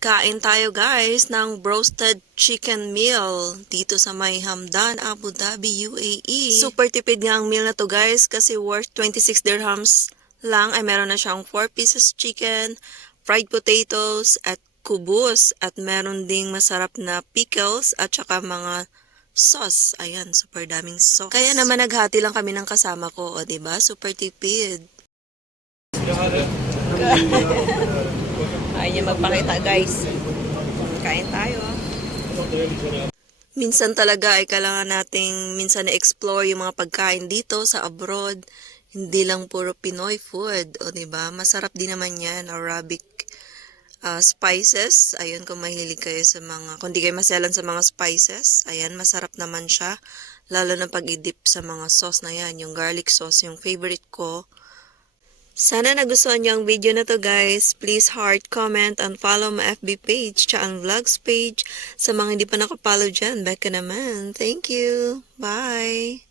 Kain tayo guys ng roasted chicken meal dito sa may Hamdan, Abu Dhabi, UAE. Super tipid nga ang meal na to guys kasi worth 26 dirhams lang ay meron na siyang 4 pieces chicken, fried potatoes at kubus at meron ding masarap na pickles at saka mga sauce. Ayan, super daming sauce. Kaya naman naghati lang kami ng kasama ko, o diba? Super tipid. Ayaw niya magpakita guys. Kain tayo. Minsan talaga ay kailangan nating minsan na-explore yung mga pagkain dito sa abroad. Hindi lang puro Pinoy food. O diba? Masarap din naman yan. Arabic spices. Ayun, kung mahilig kayo sa mga, kung di kayo maselan sa mga spices. Ayan, masarap naman siya. Lalo na pag i-dip sa mga sauce na yan. Yung garlic sauce, yung favorite ko. Sana nagustuhan niyo ang video na to guys. Please heart, comment, and follow my FB page, tsaka ang vlogs page. Sa mga hindi pa nakapollow dyan, back ka naman. Thank you. Bye!